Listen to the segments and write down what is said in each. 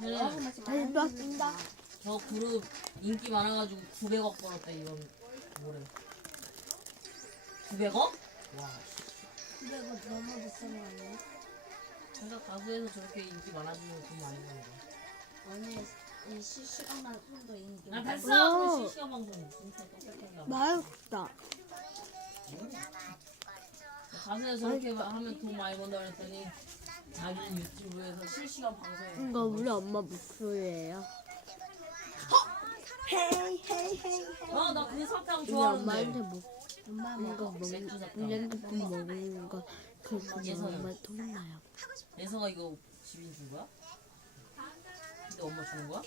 잘 봤습니다. 저 그룹 인기 많아가지고 900억 벌었대. 이건 뭐래? 900억? 와. 900원 너무 비싼 거 아니에요? 제가 가수에서 저렇게 인기 많아지면 돈 많이 버는 거. 아니 이 실시간 방송도 인기 아 많아. 됐어. 그 실시간 방송 진짜 똑똑한 거. 맛있다. 가수에서 저렇게 하면 돈 많이 번다 그랬더니 자기는 유튜브에서 실시간 방송에. 이거 우리 엄마 목소리예요. 헤이 헤이 헤이. 나 그 사탕 우리 엄마한테 좋아하는데. 엄마 이거 블렌드폰 먹는 거 그거 엄마 혼나요. 예서가 이거 지빈 준 거야? 근데 엄마 주는 거야?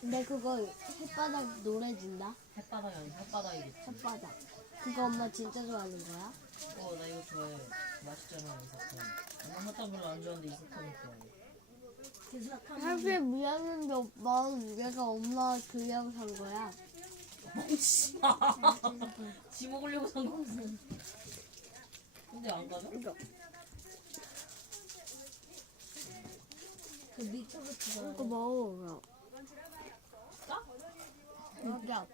근데 그거 햇바닥 노래 준다. 햇바닥이 아니고 햇바닥이겠지. 햇바닥. 그거 엄마 진짜 좋아하는 거야? 나 이거 좋아해. 맛있잖아 이 사탕. 엄마 사탕 별로 안 좋아하는데 이 사탕이 좋아해. 사실 미안한데 오빠 얘가 엄마 그냥 산 거야. 멍치. 지 먹으려고 산 거. 근데 안 가져? 이거. 그 밑에부터 이거 먹어. 까? 여기야.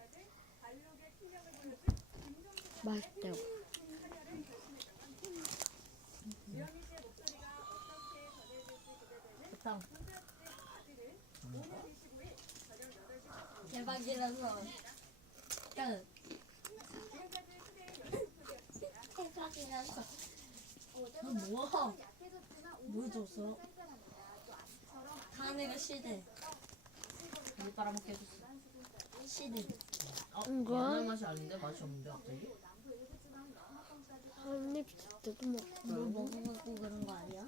맛있대요. 사탕. 대박이라서. 끝. 대박이라서. 뭐야? 뭐 줬어? 다은이가 시대. 물 빨아먹게 해줬어. 시대. 이거? 옛날 맛이 아닌데? 맛이 없는데 갑자기? 한입 때도 물 먹어갖고 그런 거 아니야?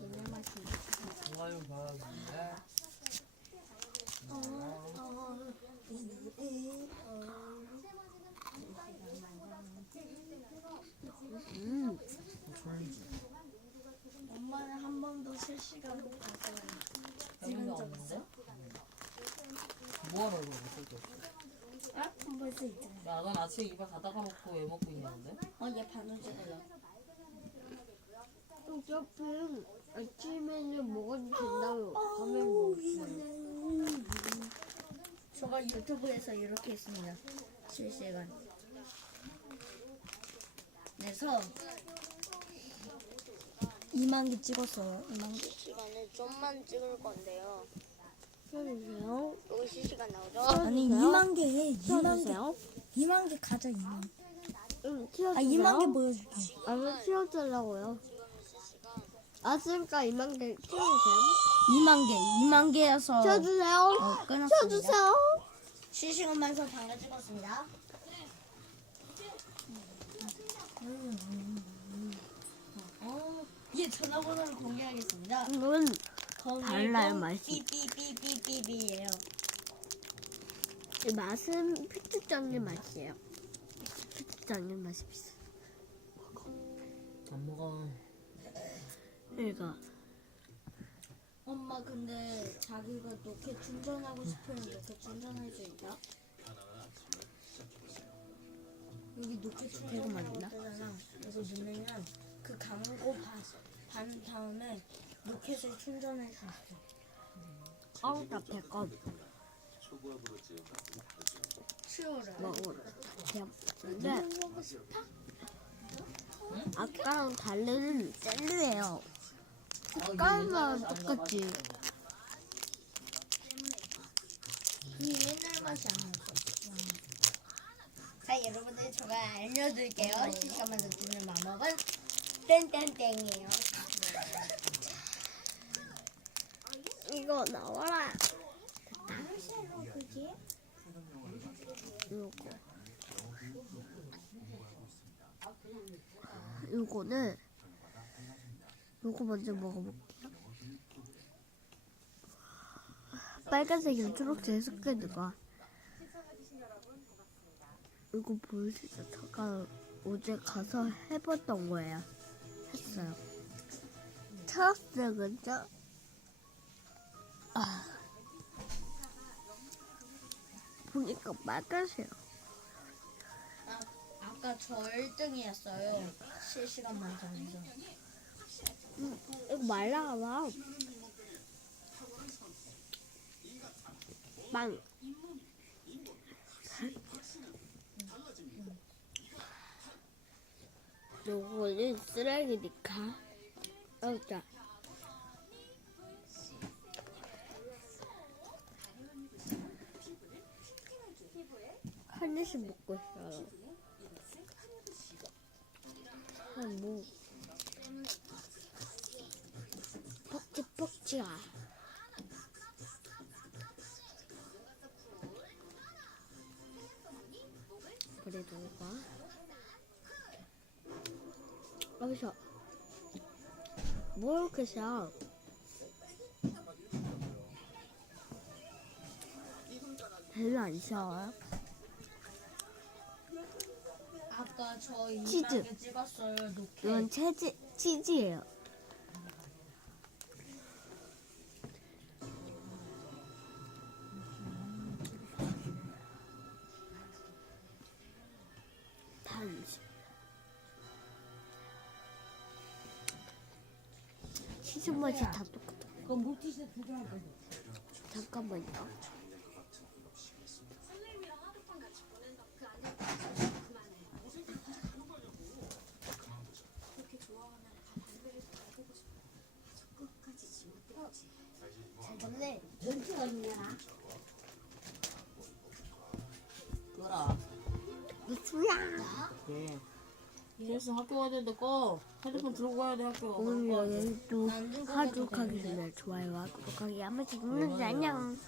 옛날 맛이. 정말 봐야겠네. 졸리지? 엄마는 한 번도 실시간으로 봤어요. 해본 적 없는데? 뭐하러 이거 쓸데없이? 한 번도 있잖아. 야, 넌 아침에 입에 가다가 놓고 왜 먹고 있냐는데? 얘 바느질해요. 어차피 아침에는 먹어도 된다고 밤에 먹어요. 제가 유튜브에서 이렇게 했습니다. 실시간. 그래서 2만 개 찍었어요. 2만 개. 시간을 좀만 찍을 건데요. 켜주세요. 여기 실시간 나오죠? 아니 2만 개 해. 2만 개. 2만 개 가자 2만. 튀어주세요. 2만 개 보여줄게. 아니 튀어주려고요. 아침까 2만 개 튀어주세요. 2만 개. 2만 개여서 튀어주세요. 끊었습니다. 튀어주세요. 실시간만서 방금 찍었습니다. 예, 전화번호를 공개하겠습니다. 이건 달라요, 맛이. 삐삐삐삐삐삐예요. 이 맛은 피트장님 맛이에요. 피트장님 맛이 비싸. 안 먹어. 이거 엄마 근데 자기가 로켓 충전하고 싶으면 로켓 충전할 수 있나? 여기 로켓 충전하고 있잖아. 그래서 누르면 그 감고 반 다음에 로켓을 충전할 수 있어. 어우 답답해. 치워라. 먹어라. 근데 아까랑 다른 젤리예요. 색깔만 똑같지. 이 옛날 맛이 아니었어. 자, 여러분들 제가 알려드릴게요. 실시간만서 찍는 방법은 땡땡땡이에요. 이거 나와라. 그지? 요거는 요거 먼저 먹어볼게요. 빨간색이랑 초록색 섞여 있는 거. 이거 보여주죠. 제가 어제 가서 해봤던 거예요. 했어요. 초록색은요? 보니까 빨간색. 아까 저 1등이었어요. 실시간 방송에서. 자꾸 말라가 봐. 빵. 요거는 쓰레기니까. 자. 한 입씩 먹고 있어요. 뭐. 뻑지뻑지야. 그래도 봐. 여기서 뭐 이렇게 써? 별로 안 셔요. 아까 저 치즈. 이만하게 찍었어요. 녹회. 이건 치즈예요. 단지. 치즈 맛이 다 똑같아. 그럼 물티슈 두개 할 거야. 잠깐만요. 전투가 있냐? 그거라. 무수야. 네. 그래서 학교 가야 되는데 꺼. 핸드폰 들고 가야 돼 학교. 오늘도 난 들고 가도 하도록 되는데. 하겠습니다. 좋아요와 구독하기 한 번씩 누르지 안녕.